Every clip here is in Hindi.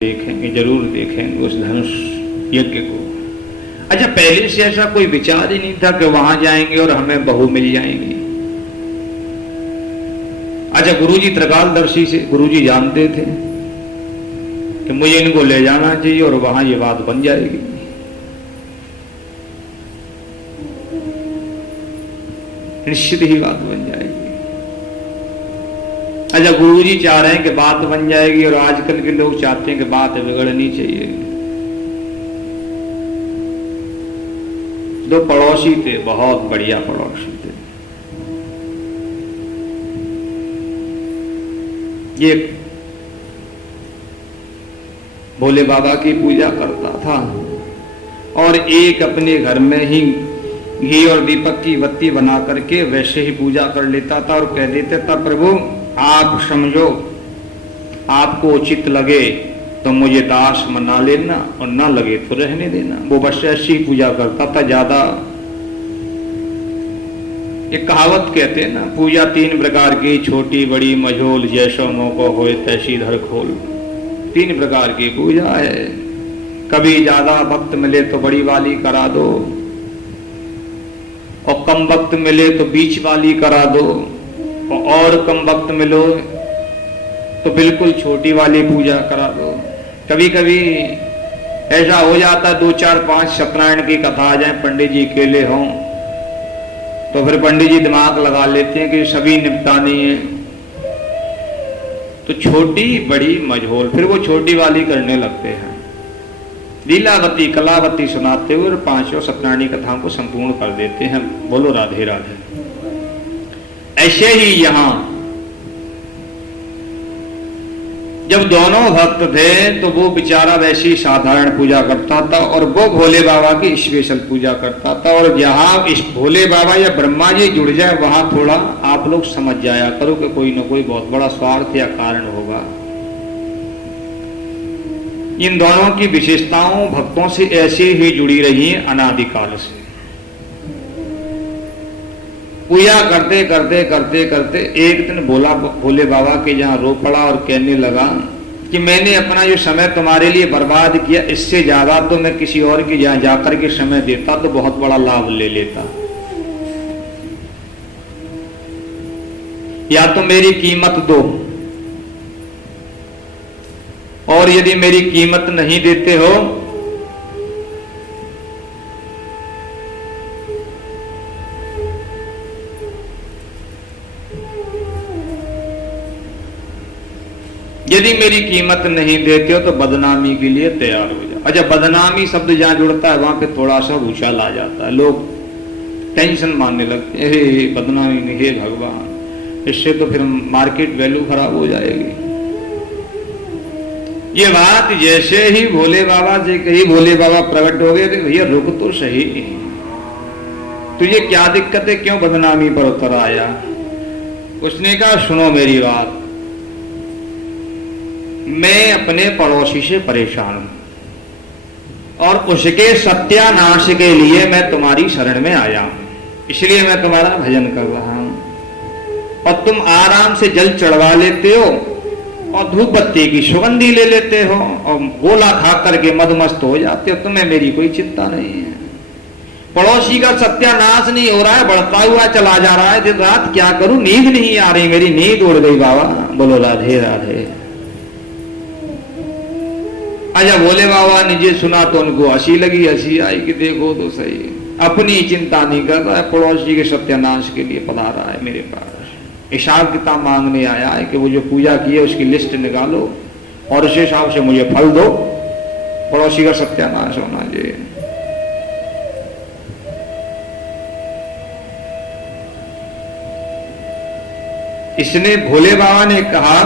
देखेंगे, जरूर देखेंगे उस धनुष यज्ञ को। अच्छा, पहले से ऐसा कोई विचार ही नहीं था कि वहां जाएंगे और हमें बहू मिल जाएंगी। अच्छा, गुरुजी त्रिकालदर्शी से गुरुजी जानते थे कि मुझे इनको ले जाना चाहिए और वहां ये बात बन जाएगी। निश्चित ही बात बन जाएगी। अच्छा, गुरुजी चाह रहे हैं कि बात बन जाएगी और आजकल के लोग चाहते हैं कि बात बिगड़नी चाहिए। दो पड़ोसी थे, बहुत बढ़िया पड़ोसी थे। ये भोले बाबा की पूजा करता था और एक अपने घर में ही घी और दीपक की बत्ती बना करके वैसे ही पूजा कर लेता था और कह देते था, प्रभु आप समझो, आपको उचित लगे तो मुझे दास मना लेना और ना लगे तो रहने देना। वो बस ऐसी पूजा करता था। ज्यादा एक कहावत कहते हैं ना, पूजा तीन प्रकार की, छोटी बड़ी मझोल, जैसो मौको होए तैसी धर खोल। तीन प्रकार की पूजा है। कभी ज्यादा वक्त मिले तो बड़ी वाली करा दो और कम वक्त मिले तो बीच वाली करा दो और कम वक्त मिलो तो बिल्कुल छोटी वाली पूजा करा दो। कभी कभी ऐसा हो जाता, 2 4 5 सत्यनारायण की कथा आ जाए, पंडित जी अकेले हों तो फिर पंडित जी दिमाग लगा लेते हैं कि सभी निपटानी है, तो छोटी बड़ी मझोल फिर वो छोटी वाली करने लगते हैं। लीलावती कलावती सुनाते हुए और 5 सत्यनारायणी कथाओं को संपूर्ण कर देते हैं। बोलो राधे राधे। ऐसे ही यहां जब दोनों भक्त थे तो वो बेचारा वैसी साधारण पूजा करता था और वो भोले बाबा की स्पेशल पूजा करता था। और जहां इस भोले बाबा या ब्रह्मा जी जुड़ जाए वहां थोड़ा आप लोग समझ जाया करो कि कोई ना कोई बहुत बड़ा स्वार्थ या कारण होगा। इन दोनों की विशेषताओं भक्तों से ऐसे ही जुड़ी रही है अनादिकाल से। पूजा करते करते करते करते एक दिन भोले बाबा के जहां रो पड़ा और कहने लगा कि मैंने अपना जो समय तुम्हारे लिए बर्बाद किया, इससे ज्यादा तो मैं किसी और की जहां जाकर के समय देता तो बहुत बड़ा लाभ ले लेता। या तो मेरी कीमत दो, और यदि मेरी कीमत नहीं देते हो यदि मेरी कीमत नहीं देते हो तो बदनामी के लिए तैयार हो जाओ। अच्छा, बदनामी शब्द जहां जुड़ता है वहां पे थोड़ा सा ऊंचा ला जाता है, लोग टेंशन मानने लगते हैं, हे बदनामी नहीं, हे भगवान, इससे तो फिर मार्केट वैल्यू खराब हो जाएगी। ये बात जैसे ही भोले बाबा से कही, भोले बाबा प्रकट हो गए, भैया रुक तो सही, तुझे क्या दिक्कत है, क्यों बदनामी पर उतर आया? उसने कहा, सुनो मेरी बात, मैं अपने पड़ोसी से परेशान हूं और उसके सत्यानाश के लिए मैं तुम्हारी शरण में आया हूं, इसलिए मैं तुम्हारा भजन कर रहा हूं। और तुम आराम से जल चढ़वा लेते हो और धूप बत्ती की सुगंधी ले लेते हो और गोला खा करके मदमस्त हो जाते हो, तुम्हें मेरी कोई चिंता नहीं है। पड़ोसी का सत्यानाश नहीं हो रहा है, बढ़ता हुआ चला जा रहा है, दिन रात क्या करूं, नींद नहीं आ रही, मेरी नींद उड़ गई बाबा। बोलो राधे राधे। अच्छा, भोले बाबा ने जे सुना तो उनको हंसी लगी, हंसी आई कि देखो तो सही, अपनी चिंता नहीं कर रहा है, पड़ोसी के सत्यानाश के लिए पधारा है मेरे पास, हिसाब किताब मांगने आया है कि वो जो पूजा की है उसकी लिस्ट निकालो और उस हिसाब से मुझे फल दो, पड़ोसी का सत्यानाश होना चाहिए। इसने भोले बाबा ने कहा,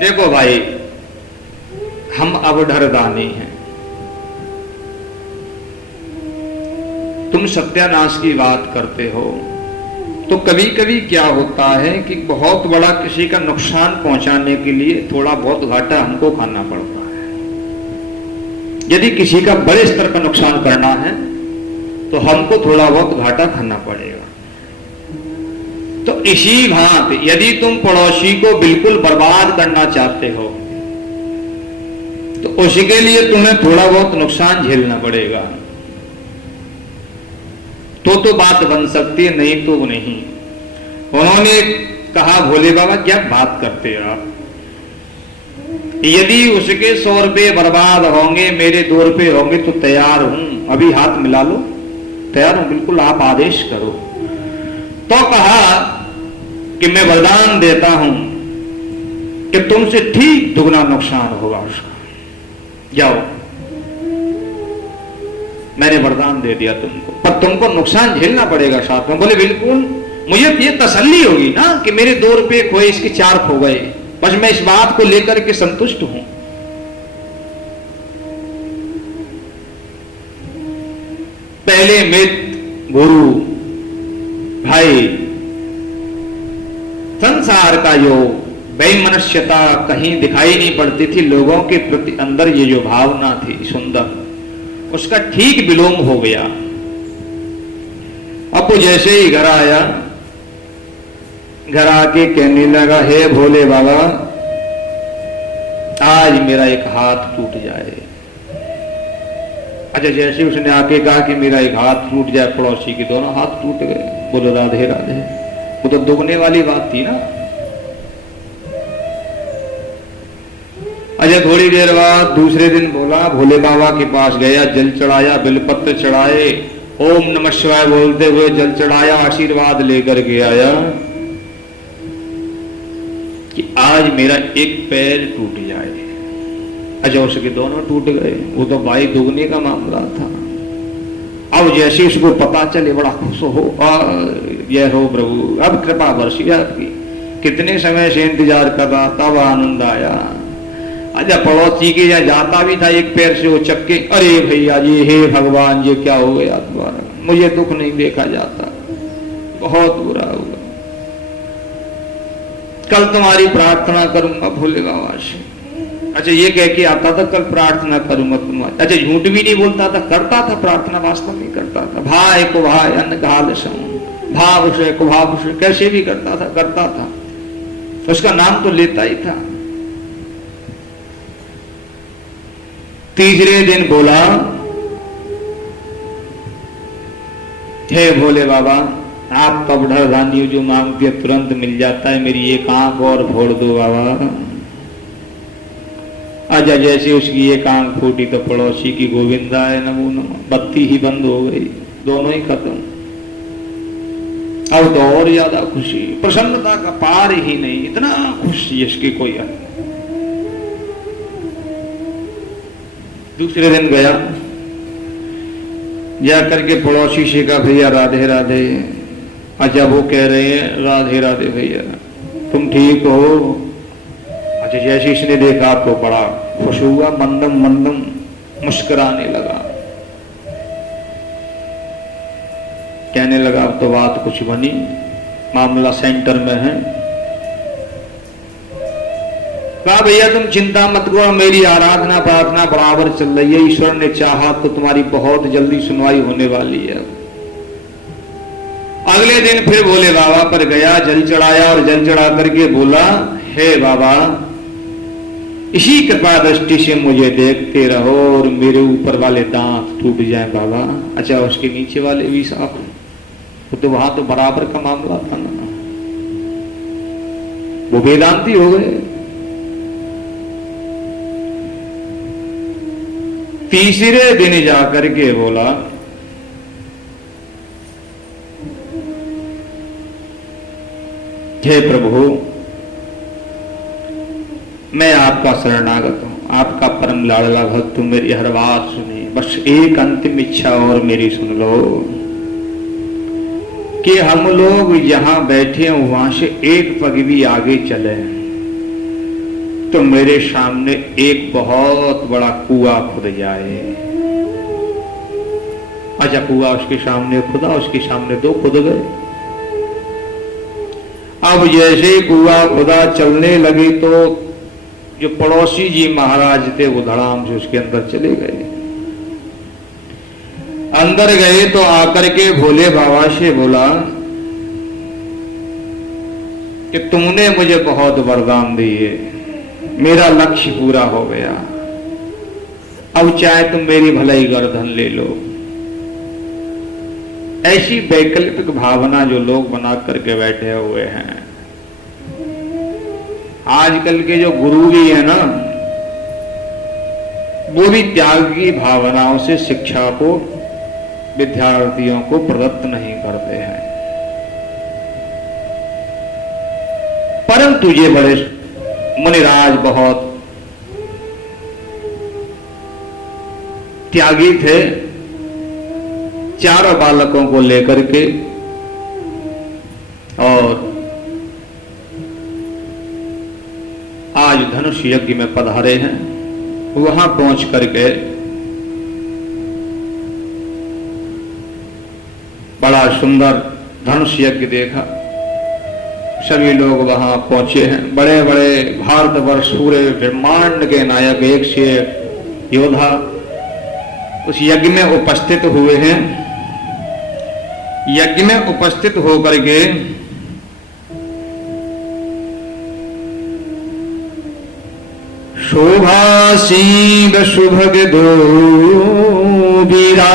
देखो भाई, हम अब डरदानी हैं, तुम सत्यानाश की बात करते हो तो कभी कभी क्या होता है कि बहुत बड़ा किसी का नुकसान पहुंचाने के लिए थोड़ा बहुत घाटा हमको खाना पड़ता है। यदि किसी का बड़े स्तर पर नुकसान करना है तो हमको थोड़ा बहुत घाटा खाना पड़ेगा। तो इसी भांति यदि तुम पड़ोसी को बिल्कुल बर्बाद करना चाहते हो तो उसके लिए तुम्हें थोड़ा बहुत नुकसान झेलना पड़ेगा, तो बात बन सकती है, नहीं तो नहीं। उन्होंने कहा भोले बाबा क्या बात करते हो आप, यदि उसके 100 रुपये बर्बाद होंगे, मेरे 2 रुपये होंगे तो तैयार हूं, अभी हाथ मिला लो, तैयार हूं, बिल्कुल आप आदेश करो। तो कहा कि मैं वरदान देता हूं कि तुमसे ठीक दुगना नुकसान होगा उसका, जाओ, मैंने वरदान दे दिया तुमको, पर तुमको नुकसान झेलना पड़ेगा साथ में। बोले बिल्कुल, मुझे ये तसल्ली होगी ना कि मेरे 2 रुपये खोए, इसके 4 खो गए, बस मैं इस बात को लेकर के संतुष्ट हूं। पहले मित्र, गुरु, भाई, संसार का जो वैमनस्यता कहीं दिखाई नहीं पड़ती थी लोगों के प्रति, अंदर ये जो भावना थी सुंदर, उसका ठीक विलोम हो गया। अब वो जैसे ही घर आया, घर आके कहने लगा, हे भोले बाबा, आज मेरा एक हाथ टूट जाए। अच्छा, जैसे उसने आके कहा कि मेरा एक हाथ टूट जाए, पड़ोसी के दोनों हाथ टूट गए। बोलो राधे राधे, वो तो दुगने वाली बात थी ना। अच्छा, थोड़ी देर बाद दूसरे दिन बोला, भोले बाबा के पास गया, जल चढ़ाया, बिलपत्र चढ़ाए, ओम नमः शिवाय बोलते हुए जल चढ़ाया, आशीर्वाद लेकर के आया कि आज मेरा एक पैर टूट जाए। अच्छा, उसके दोनों टूट गए, वो तो भाई दुगने का मामला था। अब जैसे उसको पता चले, बड़ा खुश हो, जय हो प्रभु, अब कृपा बरसी आपकी, कितने समय से इंतजार कर रहा, तब आनंद आया। अच्छा, पड़ोसी के यहाँ जाता भी था, एक पैर से वो चक्के, अरे भैया जी, हे भगवान जी, क्या हो गया तुम्हारा, मुझे दुख नहीं देखा जाता, बहुत बुरा हुआ, कल तुम्हारी प्रार्थना करूंगा भोले बाबा से। अच्छा, ये कह के आता था कल प्रार्थना करूंगा तुम्हारी। अच्छा, झूठ भी नहीं बोलता था, करता था प्रार्थना, वास्तव में करता था। भाई को भाई अन्न घाल सम, भाव से को भाव से, कैसे भी करता था, उसका नाम तो लेता ही था। तीसरे दिन बोला, हे भोले बाबा, आप कबढ़ धानी जो मांगती है तुरंत मिल जाता है, मेरी एक आंख और फोड़ दो बाबा। अच्छा, जैसे उसकी एक आंख फूटी तो पड़ोसी की गोविंदा है नमो नमः, बत्ती ही बंद हो गई, दोनों ही खत्म। अब तो और ज्यादा खुशी, प्रसन्नता का पार ही नहीं, इतना खुशी इसकी कोई है। दूसरे दिन गया, जाकर के पड़ोसी से कहा, भैया राधे राधे। अच्छा, वो कह रहे हैं, राधे राधे भैया, तुम ठीक हो? अच्छा, जैसे इसने देखा तो बड़ा खुश हुआ, मंदम मंदम मुस्कुराने लगा, कहने लगा, अब तो बात कुछ बनी, मामला सेंटर में है। कहा, भैया तुम चिंता मत करो, मेरी आराधना प्रार्थना बराबर चल रही है, ईश्वर ने चाहा तो तुम्हारी बहुत जल्दी सुनवाई होने वाली है। अगले दिन फिर भोले बाबा पर गया, जल चढ़ाया और जल चढ़ा करके बोला, हे बाबा, इसी कृपा दृष्टि से मुझे देखते रहो और मेरे ऊपर वाले दांत टूट जाए बाबा। अच्छा, उसके नीचे वाले भी साफ, तो वहां तो बराबर का मामला था ना, वो वेदांती हो गए। तीसरे दिन जाकर के बोला, हे प्रभु, मैं आपका शरणागत हूं, आपका परम लाडला भक्त, मेरी हर बात सुनिए, बस एक अंतिम इच्छा और मेरी सुन लो कि हम लोग जहां बैठे हैं वहां से एक पग भी आगे चले तो मेरे सामने एक बहुत बड़ा कुआं खुद जाए। अच्छा, कुआं उसके सामने खुदा, उसके सामने दो खुद गए। अब जैसे कुआं खुदा चलने लगी तो जो पड़ोसी जी महाराज थे वो धड़ाम से उसके अंदर चले गए। अंदर गए तो आकर के भोले बाबा से बोला कि तुमने मुझे बहुत वरदान दिए, मेरा लक्ष्य पूरा हो गया, अब चाहे तुम मेरी भलाई गर्दन ले लो। ऐसी वैकल्पिक भावना जो लोग बना करके बैठे हुए हैं। आजकल के जो गुरु भी है ना, वो भी त्याग की भावनाओं से शिक्षा को विद्यार्थियों को प्रदत्त नहीं करते हैं। परंतु ये बड़े मुनिराज बहुत त्यागी थे। चारों बालकों को लेकर के और आज धनुष यज्ञ में पधारे हैं। वहां पहुंच करके बड़ा सुंदर धनुष यज्ञ देखा। सभी लोग वहां पहुंचे हैं। बड़े बड़े भारतवर्ष पूरे ब्रह्मांड के नायक, एक से एक योद्धा उस यज्ञ में उपस्थित हुए हैं। यज्ञ में उपस्थित होकर के शोभासीन शुभग दो वीरा,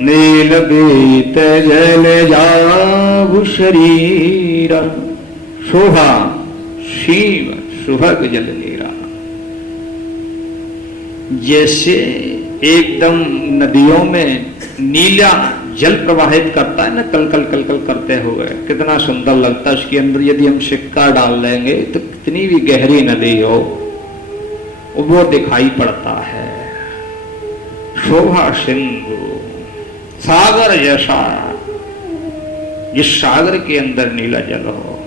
नील बीत जल जाऊ शरीरा। शोभा शिव सुभग जल नीरा। जैसे एकदम नदियों में नीला जल प्रवाहित करता है ना, कल कल कल कल करते हुए, कितना सुंदर लगता है। उसके अंदर यदि हम सिक्का डाल लेंगे तो कितनी भी गहरी नदी हो वो दिखाई पड़ता है। शोभा सिंधु सागर जैसा, जिस सागर के अंदर नीला जल हो,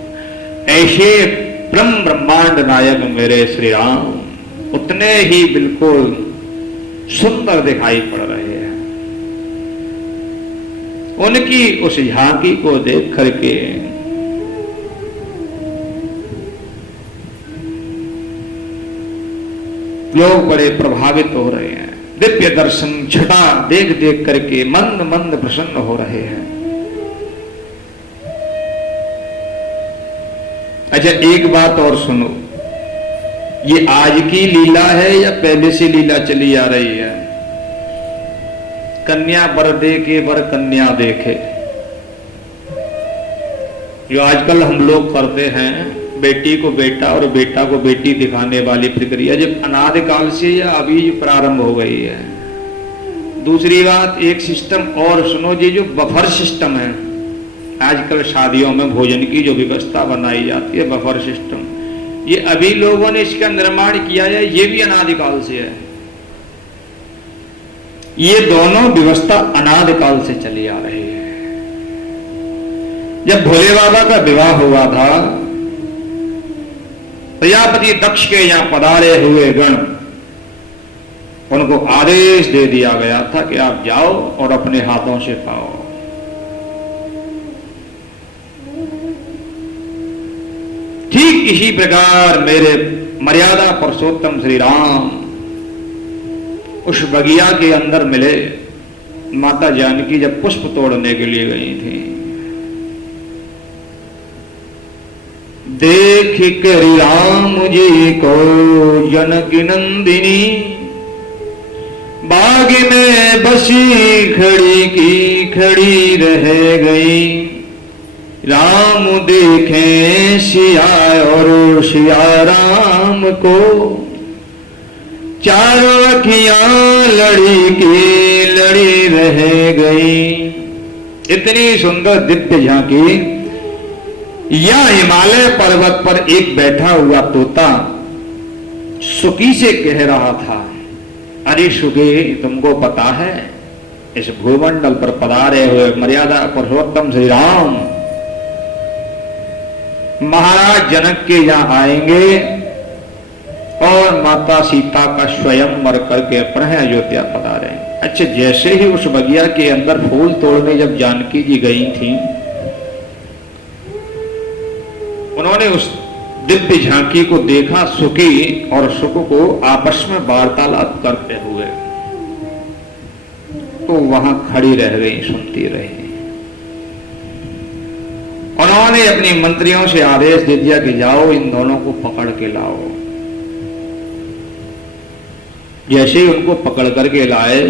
ऐसे ब्रह्म ब्रह्मांड नायक मेरे श्री राम उतने ही बिल्कुल सुंदर दिखाई पड़ रहे हैं। उनकी उस झांकी को देख करके लोग बड़े प्रभावित हो रहे हैं। दिव्य दर्शन छटा देख देख करके मंद मंद प्रसन्न हो रहे हैं। अच्छा, एक बात और सुनो, ये आज की लीला है या पहले से लीला चली आ रही है? कन्या वर दे के वर कन्या देखे, जो आजकल हम लोग करते हैं, बेटी को बेटा और बेटा को बेटी दिखाने वाली प्रक्रिया जब अनादिकाल से या अभी प्रारंभ हो गई है। दूसरी बात, एक सिस्टम और सुनो, ये जो बफर सिस्टम है आजकल शादियों में भोजन की जो व्यवस्था बनाई जाती है, बफर सिस्टम, ये अभी लोगों ने इसका निर्माण किया है, ये भी अनादिकाल से है। ये दोनों व्यवस्था अनादिकाल से चली आ रही है। जब भोले बाबा का विवाह हुआ था, प्रजापति दक्ष के यहां पधारे हुए गण, उनको आदेश दे दिया गया था कि आप जाओ और अपने हाथों से खाओ। ठीक इसी प्रकार मेरे मर्यादा पुरुषोत्तम श्री राम उस बगिया के अंदर मिले। माता जानकी जब पुष्प तोड़ने के लिए गई थी, देख कर राम जी को जनक नंदिनी, बाग में बसी खड़ी की खड़ी रह गई। राम देखें सिया और सिया राम को, चारों अखियां लड़ी की लड़ी रह गई। इतनी सुंदर दिव्य झांकी। या हिमालय पर्वत पर एक बैठा हुआ तोता सुकी से कह रहा था, अरे सुके, तुमको पता है इस भूमंडल पर पधारे हुए मर्यादा पुरुषोत्तम श्री राम महाराज जनक के यहां आएंगे और माता सीता का स्वयंवर करके अपने अयोध्या पधारे। अच्छा, जैसे ही उस बगिया के अंदर फूल तोड़ने जब जानकी जी गई थी, उन्होंने उस दिव्य झांकी को देखा, सुकी और सुक को आपस में वार्तालाप करते हुए, तो वहां खड़ी रह गई, सुनती रही। उन्होंने अपनी मंत्रियों से आदेश दे दिया कि जाओ इन दोनों को पकड़ के लाओ। जैसे ही उनको पकड़ करके लाए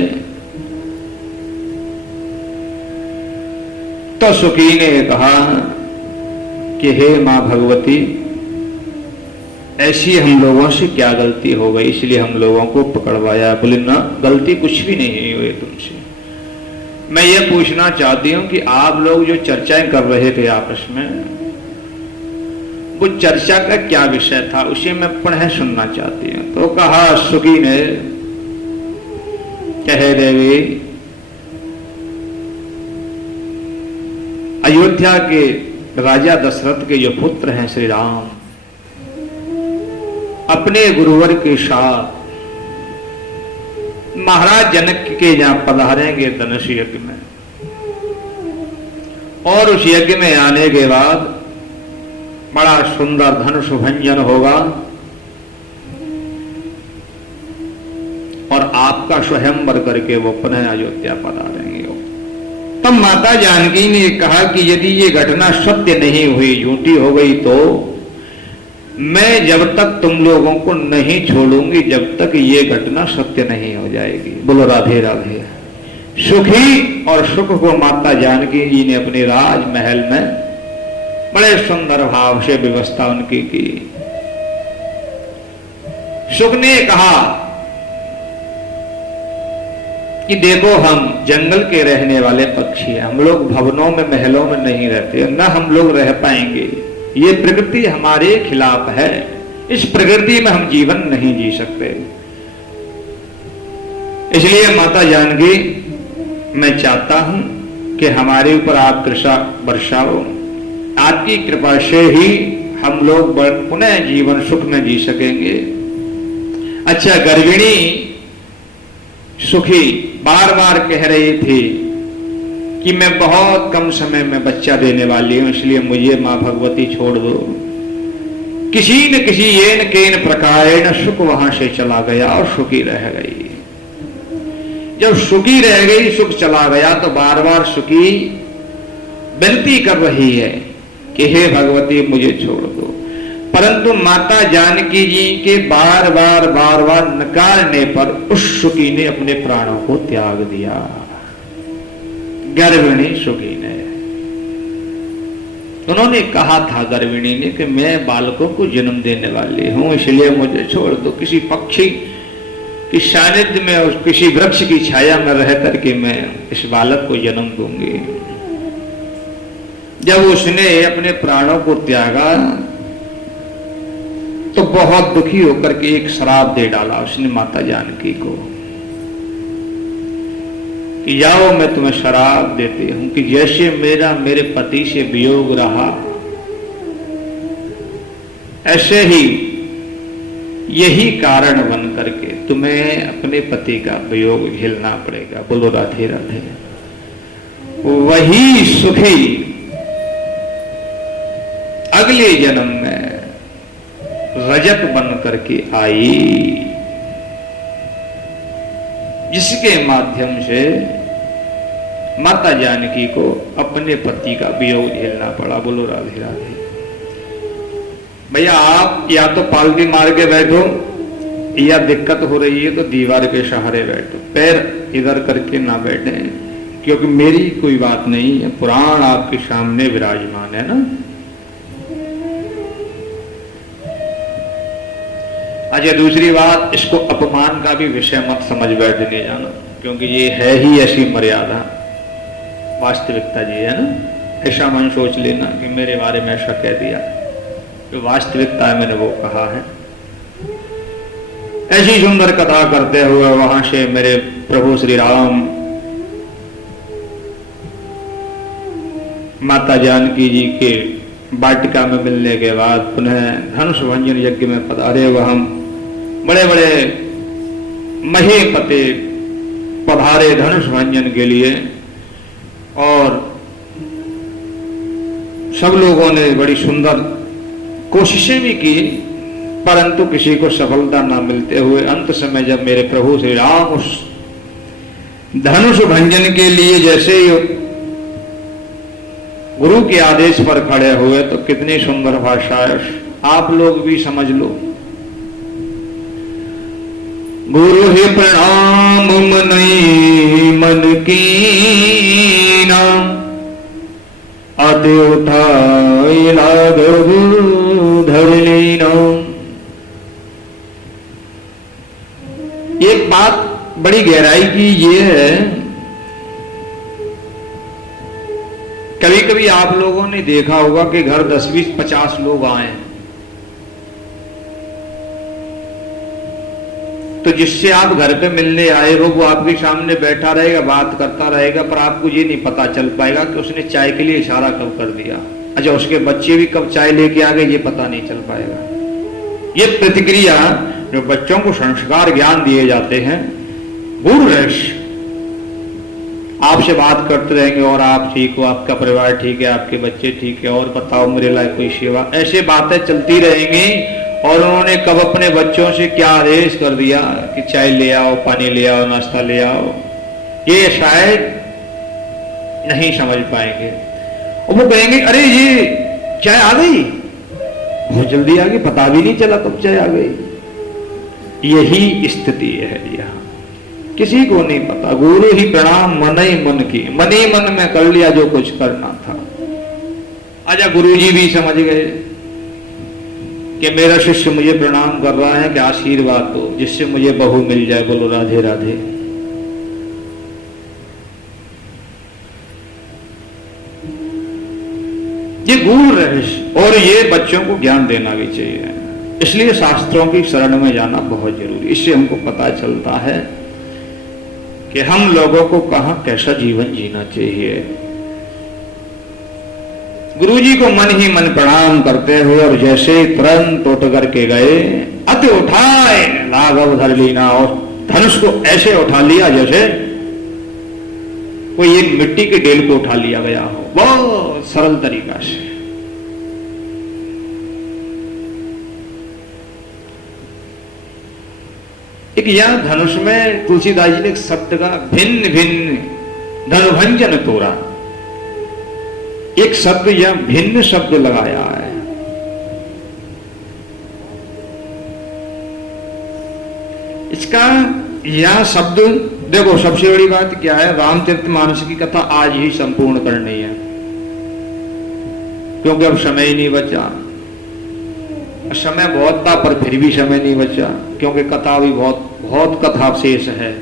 तो सुकी ने कहा कि हे मां भगवती, ऐसी हम लोगों से क्या गलती हो गई इसलिए हम लोगों को पकड़वाया। बोले ना, गलती कुछ भी नहीं हुई तुमसे। मैं ये पूछना चाहती हूं कि आप लोग जो चर्चाएं कर रहे थे आपस में, वो चर्चा का क्या विषय था, उसे मैं पुनः सुनना चाहती हूं। तो कहा सुकी ने, कहे देवी, अयोध्या के राजा दशरथ के जो पुत्र हैं श्री राम, अपने गुरुवर के साथ महाराज जनक के यहां पधारेंगे धनुष यज्ञ में, और उस यज्ञ में आने के बाद बड़ा सुंदर धनुष भंजन होगा और आपका स्वयंवर करके वो पुनः अयोध्या पधारेंगे। तब माता जानकी ने कहा कि यदि ये घटना सत्य नहीं हुई, झूठी हो गई, तो मैं जब तक तुम लोगों को नहीं छोड़ूंगी जब तक ये घटना सत्य नहीं हो जाएगी। बोलो राधे राधे। सुखी और सुख को माता जानकी जी ने अपने राजमहल में बड़े सुंदर भाव से व्यवस्था उनकी की। सुख ने कहा कि देखो, हम जंगल के रहने वाले पक्षी हैं, हम लोग भवनों में महलों में नहीं रहते, न हम लोग रह पाएंगे। ये प्रकृति हमारे खिलाफ है, इस प्रकृति में हम जीवन नहीं जी सकते। इसलिए माता जानकी, मैं चाहता हूं कि हमारे ऊपर आप कृपा बरसाओ, आपकी कृपा से ही हम लोग पुनः जीवन सुख में जी सकेंगे। अच्छा, गर्भिणी सुखी बार बार कह रही थी कि मैं बहुत कम समय में बच्चा देने वाली हूं, इसलिए मुझे मां भगवती छोड़ दो। किसी न किसी येन केन प्रकारेण सुख वहां से चला गया और सुखी रह गई। जब सुखी रह गई, सुख चला गया, तो बार बार सुखी विनती कर रही है कि हे भगवती मुझे छोड़ दो। परंतु माता जानकी जी के बार बार नकारने पर उस सुखी ने अपने प्राणों को त्याग दिया। गर्भिणी सुखी ने, उन्होंने कहा था गर्भिणी ने कि मैं बालकों को जन्म देने वाली हूं, इसलिए मुझे छोड़ दो। किसी पक्षी की सानिध्य में और किसी वृक्ष की छाया में रह करके मैं इस बालक को जन्म दूंगी। जब उसने अपने प्राणों को त्यागा तो बहुत दुखी होकर के एक श्राप दे डाला उसने माता जानकी को कि जाओ, मैं तुम्हें श्राप देती हूं कि जैसे मेरा मेरे पति से वियोग रहा, ऐसे ही यही कारण बन करके तुम्हें अपने पति का वियोग झेलना पड़ेगा। बोलो राधे राधे। वही सुखी अगले जन्म में रजत बन करके आई, जिसके माध्यम से माता जानकी को अपने पति का वियोग झेलना पड़ा। बोलो राधे राधे। भैया, आप या तो पालती मार के बैठो, या दिक्कत हो रही है तो दीवार के सहारे बैठो, पैर इधर करके ना बैठे, क्योंकि मेरी कोई बात नहीं है, पुराण आपके सामने विराजमान है ना। अच्छा, दूसरी बात, इसको अपमान का भी विषय मत समझ बैठने जाना, क्योंकि ये है ही ऐसी मर्यादा, वास्तविकता जी है ना। ऐसा मन सोच लेना कि मेरे बारे में ऐसा कह दिया, तो वास्तविकता है, मैंने वो कहा है। ऐसी सुंदर कथा करते हुए वहां से मेरे प्रभु श्री राम माता जानकी जी के वाटिका में मिलने के बाद पुनः धनुष भंजन यज्ञ में पधारे। वह हम बड़े बड़े महीपति पधारे धनुष भंजन के लिए, और सब लोगों ने बड़ी सुंदर कोशिशें भी की, परंतु किसी को सफलता न मिलते हुए अंत समय जब मेरे प्रभु श्री राम उस धनुष भंजन के लिए जैसे ही गुरु के आदेश पर खड़े हुए, तो कितनी सुंदर भाषा है, आप लोग भी समझ लो। गुरु ही प्रणाम मनई मन कीना, अति उठाई लागव धर लीना। एक बात बड़ी गहराई की ये है, कभी कभी आप लोगों ने देखा होगा कि घर 10, 20, 50 लोग आए, तो जिससे आप घर पे मिलने आए हो वो आपके सामने बैठा रहेगा, बात करता रहेगा, पर आपको ये नहीं पता चल पाएगा कि उसने चाय के लिए इशारा कब कर दिया। अच्छा, उसके बच्चे भी कब चाय लेके आ गए ये पता नहीं चल पाएगा। ये प्रतिक्रिया जो बच्चों को संस्कार ज्ञान दिए जाते हैं, गूढ़ रहस्य, आपसे बात करते रहेंगे और आप ठीक हो, आपका परिवार ठीक है, आपके बच्चे ठीक है, और बताओ मेरे लायक कोई सेवा, ऐसे बातें चलती रहेंगी। और उन्होंने कब अपने बच्चों से क्या आदेश कर दिया कि चाय ले आओ, पानी ले आओ, नाश्ता ले आओ, ये शायद नहीं समझ पाएंगे। और वो कहेंगे अरे ये चाय आ गई, बहुत जल्दी आ गई, पता भी नहीं चला कब चाय आ गई। यही स्थिति है यहाँ, किसी को नहीं पता। गुरु ही प्रणाम मनई मन की, मनी मन में कर लिया जो कुछ करना था। आजा गुरु जी भी समझ गए कि मेरा शिष्य मुझे प्रणाम कर रहा है, कि आशीर्वाद दो जिससे मुझे बहू मिल जाए। बोलो राधे राधे। ये गूढ़ रहस्य, और ये बच्चों को ज्ञान देना भी चाहिए। इसलिए शास्त्रों की शरण में जाना बहुत जरूरी। इससे हमको पता चलता है कि हम लोगों को कहां कैसा जीवन जीना चाहिए। गुरुजी को मन ही मन प्रणाम करते हुए और जैसे तुरंत उठ करके गए, अति उठाए लाघव धर लीना, और धनुष को ऐसे उठा लिया जैसे कोई एक मिट्टी के ढेल को उठा लिया गया हो, बहुत सरल तरीका से। एक यह धनुष में तुलसीदास जी ने एक शब्द का भिन्न भिन्न धनुभंजन तोड़ा, एक शब्द या भिन्न शब्द लगाया है। इसका यह शब्द देखो, सबसे बड़ी बात क्या है, रामचरितमानस की कथा आज ही संपूर्ण करनी है, क्योंकि अब समय ही नहीं बचा। समय बहुत था पर फिर भी समय नहीं बचा, क्योंकि कथा भी बहुत कथा शेष है,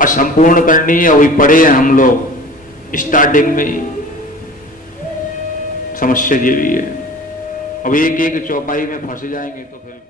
असंपूर्ण करनी है। वही पढ़े हैं हम लोग स्टार्टिंग में ही, समस्या ये भी है। अब एक एक चौपाई में फंस जाएंगे तो फिर